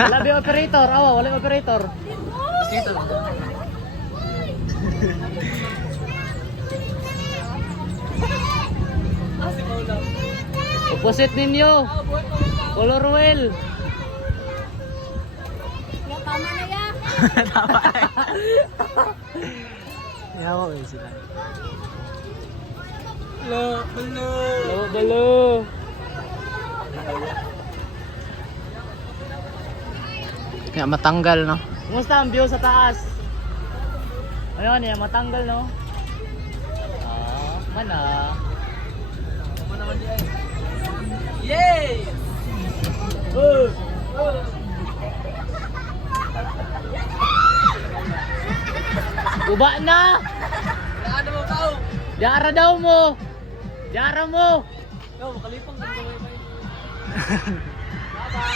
Wala ba operator? Awa, wala operator. Dito. Si Paula. Opposite ninyo. Color wheel. Tama na yan. Tama na. Yawa eh sila. Hello. Balo. Kaya matanggal no. Kumusta ang view sa taas? Ano yan, matanggal no? Mana. Yay! Uba na! Ano mo tao? Diara daw mo! Diara mo! Ikaw, makalipang ka.